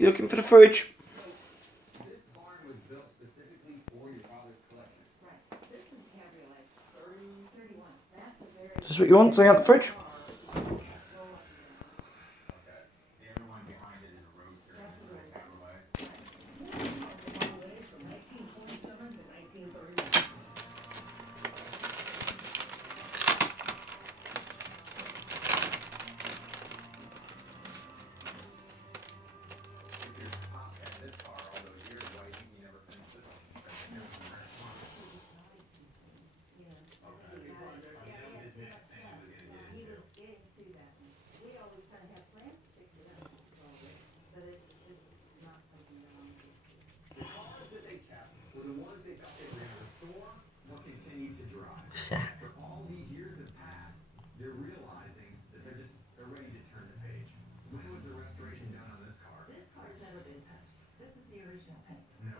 You looking for the fridge? This barn was built specifically for your father's collection. Right. This is cabriolet. 31. That's a very. Is this what you want? Something out the fridge? Roll up the ground. Okay. The other one behind it is a roadster. That's a This is a roadster. Cabriolet. From 1927 to 1931. If your pop had this car all those years, why do you think you never finished this one? Never been very fun. Okay. His next thing he was gonna get He into. was getting to that. We always kind of have plans to fix it up, so, but it's not something that I'm gonna do. The cars that they kept were the ones they thought they were gonna restore or continue to drive. Sad. But all these years have passed, they're realizing that they're ready to turn the page. When was the restoration done on this car? This car's never been touched. This is the original paint. No